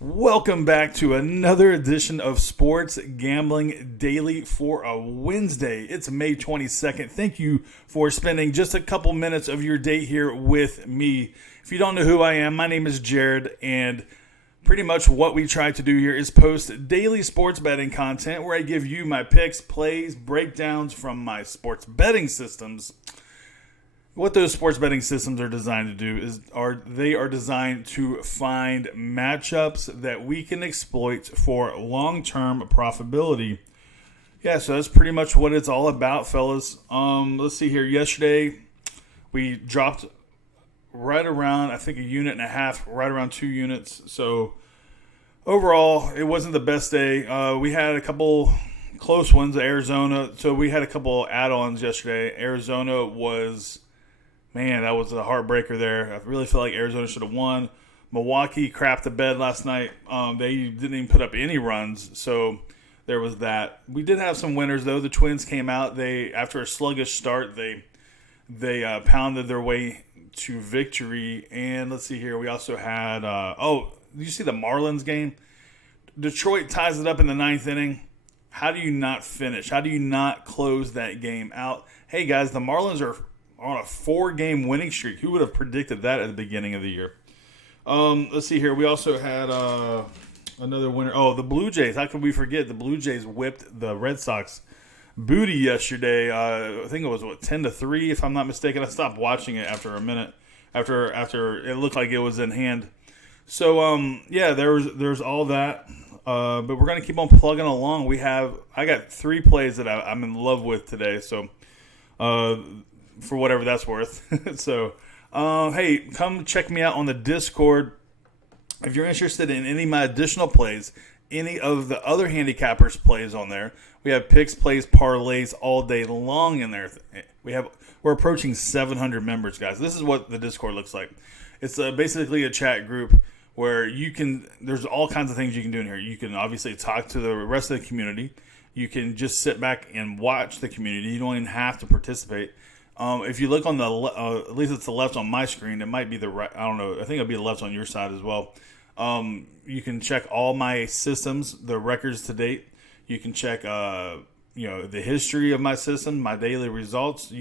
Welcome back to another edition of Sports Gambling Daily for a Wednesday. It's May 22nd. Thank you for spending just a couple minutes of your day here with me. If you don't know who I am, my name is Jared, and pretty much what we try to do here is post daily sports betting content where I give you my picks, plays, breakdowns from my sports betting systems. What those sports betting systems are designed to do is they are designed to find matchups that we can exploit for long-term profitability. Yeah, so that's pretty much what it's all about, fellas. Let's see here. Yesterday, we dropped right around, I think, a unit and a half, right around 2 units. So overall, it wasn't the best day. We had a couple close ones, Arizona. So we had a couple add-ons yesterday. Arizona was... Man, that was a heartbreaker there. I really feel like Arizona should have won. Milwaukee crapped the bed last night. They didn't even put up any runs, so there was that. We did have some winners, though. The Twins came out. They, after a sluggish start, they pounded their way to victory. And let's see here. We also had did you see the Marlins game? Detroit ties it up in the 9th inning. How do you not finish? How do you not close that game out? Hey, guys, the Marlins are on a 4-game winning streak. Who would have predicted that at the beginning of the year? Let's see here. We also had another winner. Oh, the Blue Jays. How could we forget? The Blue Jays whipped the Red Sox booty yesterday. I think it was, 10-3, if I'm not mistaken. I stopped watching it after a minute, after it looked like it was in hand. So, yeah, there's all that. But we're going to keep on plugging along. I got 3 plays that I'm in love with today. So, for whatever that's worth. So, hey, come check me out on the Discord. If you're interested in any of my additional plays, any of the other handicappers' plays on there, we have picks, plays, parlays all day long in there. We're approaching 700 members, guys. This is what the Discord looks like. It's basically a chat group where there's all kinds of things you can do in here. You can obviously talk to the rest of the community. You can just sit back and watch the community. You don't even have to participate. If you look on the at least it's the left on my screen. It might be the right. I don't know. I think it'll be the left on your side as well. You can check all my systems, the records to date. You can check, the history of my system, my daily results.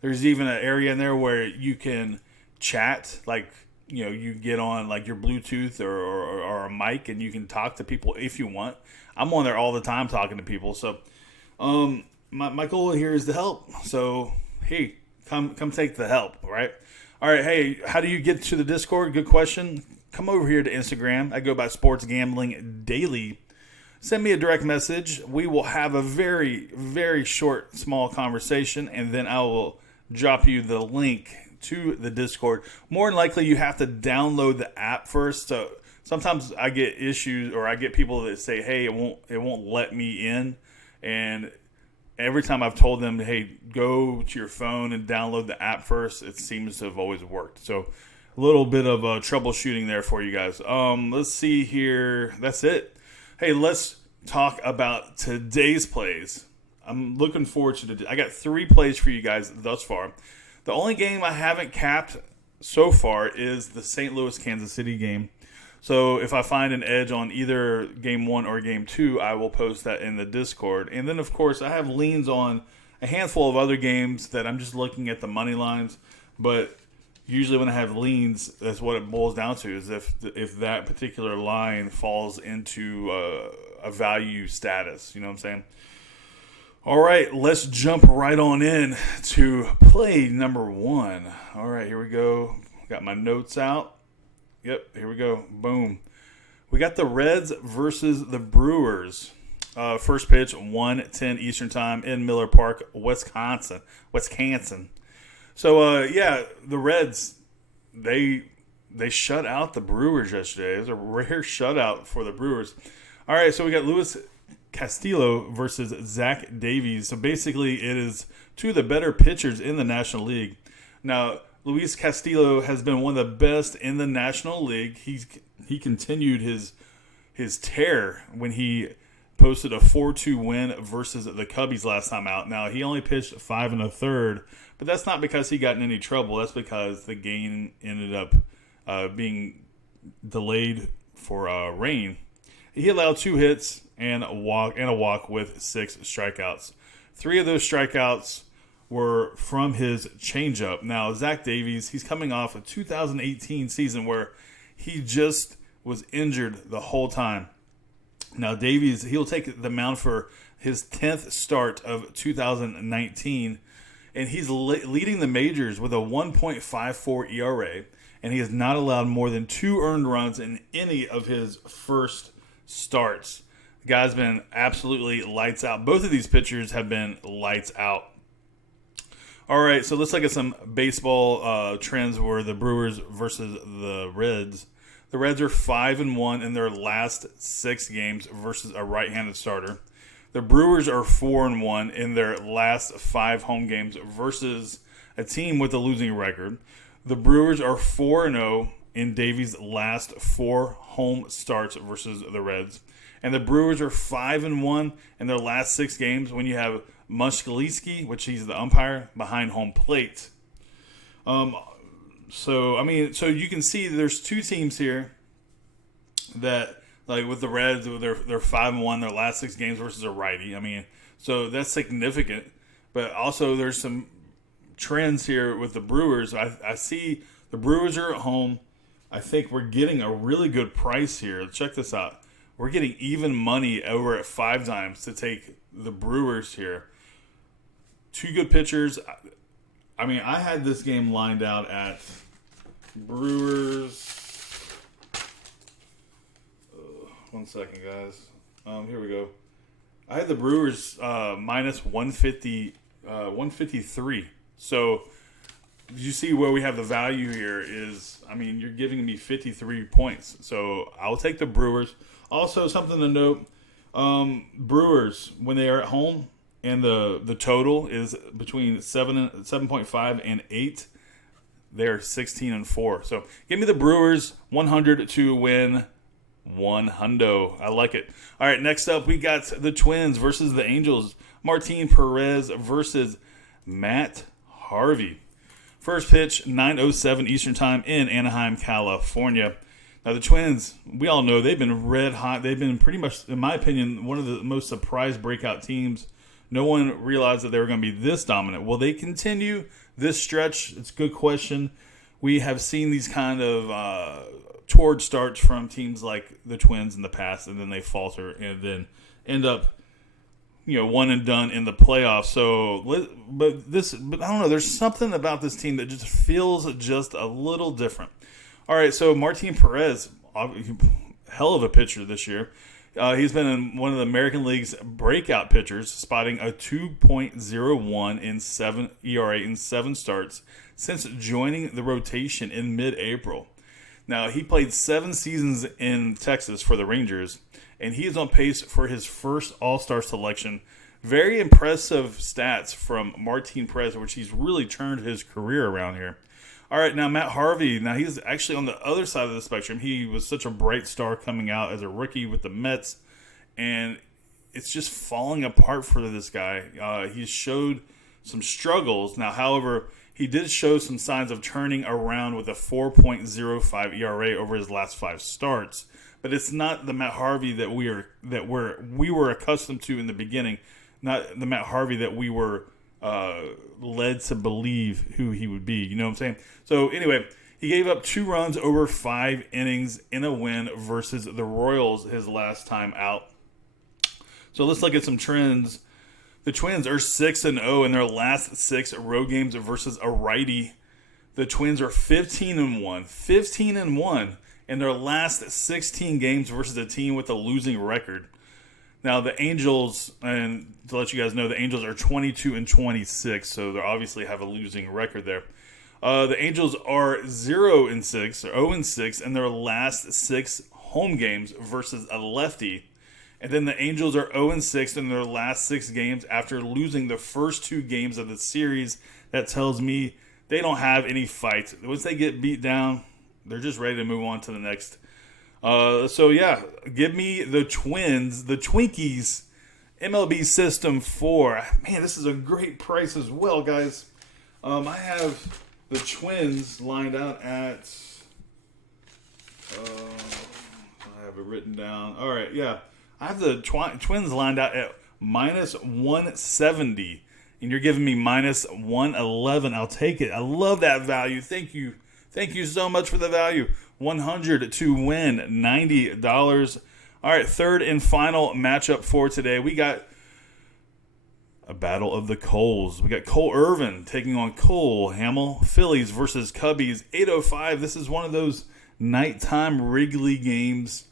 There's even an area in there where you can chat, like you get on like your Bluetooth or a mic, and you can talk to people if you want. I'm on there all the time talking to people. So, my goal here is to help. So. Hey, come take the help, right? All right, hey, how do you get to the Discord? Good question. Come over here to Instagram. I go by Sports Gambling Daily. Send me a direct message. We will have a very, very short, small conversation, and then I will drop you the link to the Discord. More than likely, you have to download the app first. So sometimes I get issues, or I get people that say, hey, it won't let me in, and every time I've told them, hey, go to your phone and download the app first, it seems to have always worked. So a little bit of troubleshooting there for you guys. Let's see here. That's it. Hey, let's talk about today's plays. I'm looking forward to I got 3 plays for you guys thus far. The only game I haven't capped so far is the St. Louis-Kansas City game. So if I find an edge on either Game 1 or Game 2, I will post that in the Discord. And then, of course, I have leans on a handful of other games that I'm just looking at the money lines. But usually when I have leans, that's what it boils down to, is if that particular line falls into a value status. You know what I'm saying? All right, let's jump right on in to play number 1. All right, here we go. Got my notes out. Yep, here we go. Boom. We got the Reds versus the Brewers. First pitch, 1:10 Eastern Time in Miller Park, Wisconsin. So, the Reds, they shut out the Brewers yesterday. It was a rare shutout for the Brewers. All right, so we got Luis Castillo versus Zach Davies. So, basically, it is 2 of the better pitchers in the National League. Now, Luis Castillo has been one of the best in the National League. He continued his tear when he posted a 4-2 win versus the Cubbies last time out. Now, he only pitched 5 1/3, but that's not because he got in any trouble. That's because the game ended up being delayed Rain. He allowed 2 hits and a walk with 6 strikeouts. 3 of those strikeouts were from his changeup. Now, Zach Davies, he's coming off a 2018 season where he just was injured the whole time. Now, Davies, he'll take the mound for his 10th start of 2019, and he's leading the majors with a 1.54 ERA, and he has not allowed more than 2 earned runs in any of his first starts. The guy's been absolutely lights out. Both of these pitchers have been lights out. All right, so let's look at some baseball trends where the Brewers versus the Reds. The Reds are 5-1 in their last 6 games versus a right-handed starter. The Brewers are 4-1 in their last 5 home games versus a team with a losing record. The Brewers are 4-0 in Davies' last 4 home starts versus the Reds. And the Brewers are 5-1 in their last 6 games when you have Mushkaliski, which he's the umpire, behind home plate. So you can see there's 2 teams here that, like with the Reds, they're 5-1 their last 6 games versus a righty. I mean, so that's significant. But also there's some trends here with the Brewers. I see the Brewers are at home. I think we're getting a really good price here. Check this out. We're getting even money over at 5 times to take the Brewers here. 2 good pitchers. I mean, I had this game lined out at Brewers. One second, guys. Here we go. I had the Brewers minus 153. So you see where we have the value here is, I mean, you're giving me 53 points. So I'll take the Brewers. Also, something to note, Brewers, when they are at home, and the total is between 7.5 and 8, they're 16-4. So give me the Brewers 100 to win 100. I like it. All right, next up we got the Twins versus the Angels. Martin Perez versus Matt Harvey. First pitch, 9:07 Eastern Time in Anaheim, California. Now, the Twins, we all know they've been red hot. They've been pretty much, in my opinion, one of the most surprise breakout teams. No one realized that they were going to be this dominant. Will they continue this stretch? It's a good question. We have seen these kind of torrid starts from teams like the Twins in the past, and then they falter and then end up, one and done in the playoffs. So, but I don't know. There's something about this team that just feels just a little different. All right, so Martin Perez, hell of a pitcher this year. He's been in one of the American League's breakout pitchers, spotting a 2.01 in 7 ERA in 7 starts since joining the rotation in mid-April. Now, he played 7 seasons in Texas for the Rangers, and he is on pace for his first All-Star selection. Very impressive stats from Martin Perez, which he's really turned his career around here. All right, now Matt Harvey. Now he's actually on the other side of the spectrum. He was such a bright star coming out as a rookie with the Mets, and it's just falling apart for this guy. He showed some struggles. Now, however, he did show some signs of turning around with a 4.05 ERA over his last 5 starts. But it's not the Matt Harvey that we were accustomed to in the beginning. Not the Matt Harvey that we were led to believe who he would be. You know what I'm saying? So anyway, he gave up 2 runs over 5 innings in a win versus the Royals his last time out. So let's look at some trends. The Twins are 6-0 in their last 6 road games versus a righty. The Twins are 15-1 in their last 16 games versus a team with a losing record. Now, the Angels, and to let you guys know, the Angels are 22-26, so they obviously have a losing record there. The Angels are 0-6 in their last 6 home games versus a lefty. And then the Angels are 0-6 in their last 6 games after losing the first 2 games of the series. That tells me they don't have any fight. Once they get beat down, they're just ready to move on to the next. So yeah, give me the Twins, the Twinkies, MLB System 4. Man, this is a great price as well, guys. I have the Twins lined out at have it written down. All right, yeah. I have the Twins lined out at minus 170, and you're giving me minus 111. I'll take it. I love that value. Thank you. Thank you so much for the value. 100 to win, $90. All right, third and final matchup for today. We got a battle of the Coles. We got Cole Irvin taking on Cole Hamels. Phillies versus Cubbies. 8:05. This is one of those nighttime Wrigley games.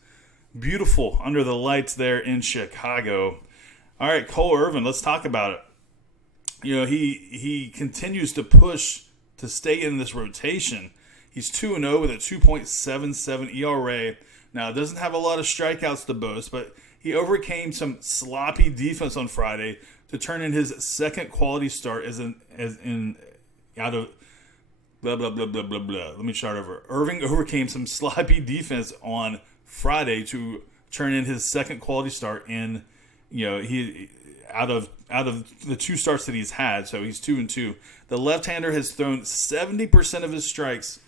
Beautiful under the lights there in Chicago. All right, Cole Irvin. Let's talk about it. You know, he continues to push to stay in this rotation. He's 2-0 with a 2.77 ERA. Now, it doesn't have a lot of strikeouts to boast, but he overcame some sloppy defense on Friday to turn in his second quality start out of blah, blah, blah, blah, blah, blah. Let me start over. Irving overcame some sloppy defense on Friday to turn in his second quality start in, he out of the two starts that he's had, so he's 2-2. The left-hander has thrown 70% of his strikes.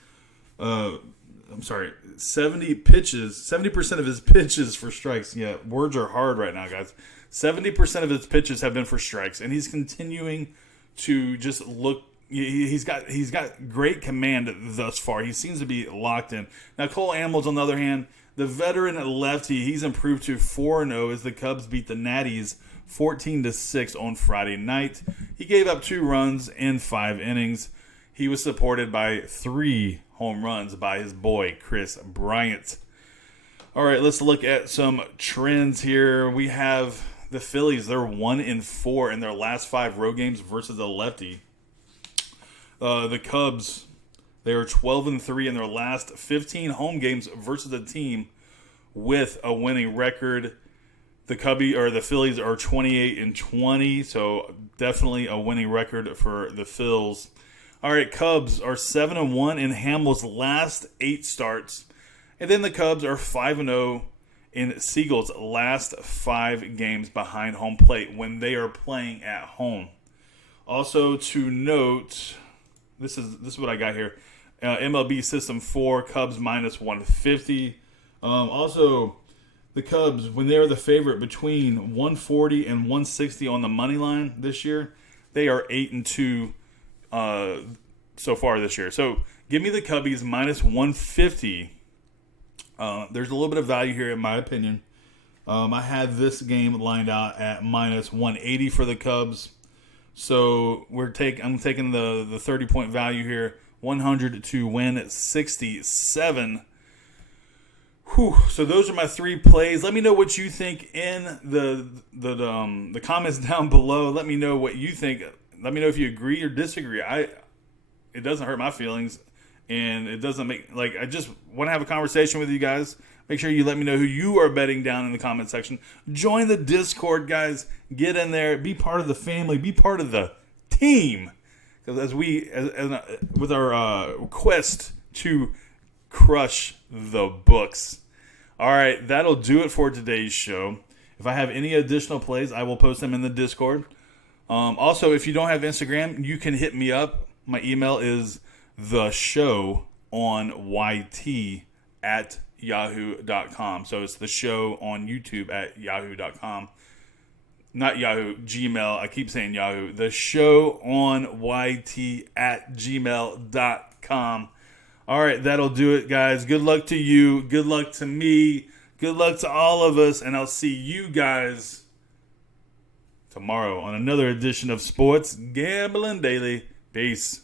70% of his pitches for strikes. Yeah, words are hard right now, guys. 70% of his pitches have been for strikes, and he's continuing to just look. He's got great command thus far. He seems to be locked in. Now, Cole Hamels, on the other hand, the veteran lefty, he's improved to 4-0 as the Cubs beat the Natties 14-6 on Friday night. He gave up 2 runs in 5 innings. He was supported by 3 home runs by his boy, Chris Bryant. All right, let's look at some trends here. We have the Phillies. They're 1-4 in their last 5 road games versus a lefty. The Cubs, they are 12-3 in their last 15 home games versus a team with a winning record. The Phillies are 28-20, so definitely a winning record for the Phils. All right, Cubs are 7-1 in Hamels' last 8 starts. And then the Cubs are 5-0 in Siegel's last 5 games behind home plate when they are playing at home. Also to note, this is what I got here. MLB System 4, Cubs minus 150. Also, the Cubs, when they are the favorite between 140 and 160 on the money line this year, they are 8-2 so far this year. So give me the Cubbies minus 150. There's a little bit of value here in my opinion. I had this game lined out at minus 180 for the Cubs. So I'm taking the 30-point value here. 100 to win at 67. Whew. So those are my 3 plays. Let me know what you think in the comments down below. Let me know what you think. Let me know if you agree or disagree. It doesn't hurt my feelings, and it doesn't I just want to have a conversation with you guys. Make sure you let me know who you are betting down in the comment section. Join the Discord, guys. Get in there. Be part of the family. Be part of the team. Because with our quest to crush the books. All right, that'll do it for today's show. If I have any additional plays, I will post them in the Discord. Also, if you don't have Instagram, you can hit me up. My email is theshowyt@yahoo.com. So it's the show on YouTube at yahoo.com. Not Yahoo, Gmail. I keep saying Yahoo. The show on YT@gmail.com. All right, that'll do it, guys. Good luck to you. Good luck to me. Good luck to all of us. And I'll see you guys tomorrow on another edition of Sports Gambling Daily. Peace.